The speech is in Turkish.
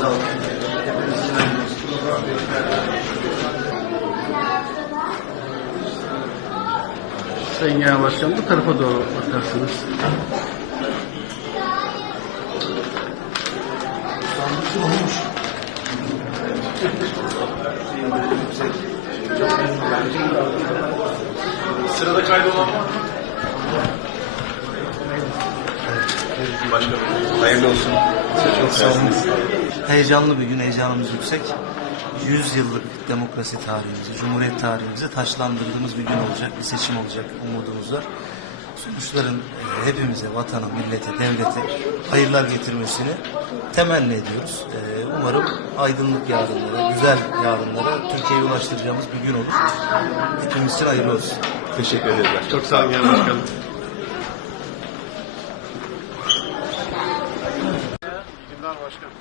Sağ olun. Sayın Genel Başkan bu tarafa doğru bakarsınız. Sırada kaydolan var mı? Başkanım. Hayırlı olsun. Çok sağ olun. Heyecanlı bir gün, heyecanımız yüksek. 100 yıllık demokrasi tarihimizi, cumhuriyet tarihimizi taşlandırdığımız bir gün olacak, bir seçim olacak umudumuz var. Sonuçların e, hepimize, vatana, millete, devlete hayırlar getirmesini temenni ediyoruz. E, umarım aydınlık yarınlara, güzel yarınlara Türkiye'yi ulaştıracağımız bir gün olur. Hepimiz için hayırlı olsun. Teşekkür ederim. Çok sağ olun Genel Başkanım. Başkanım.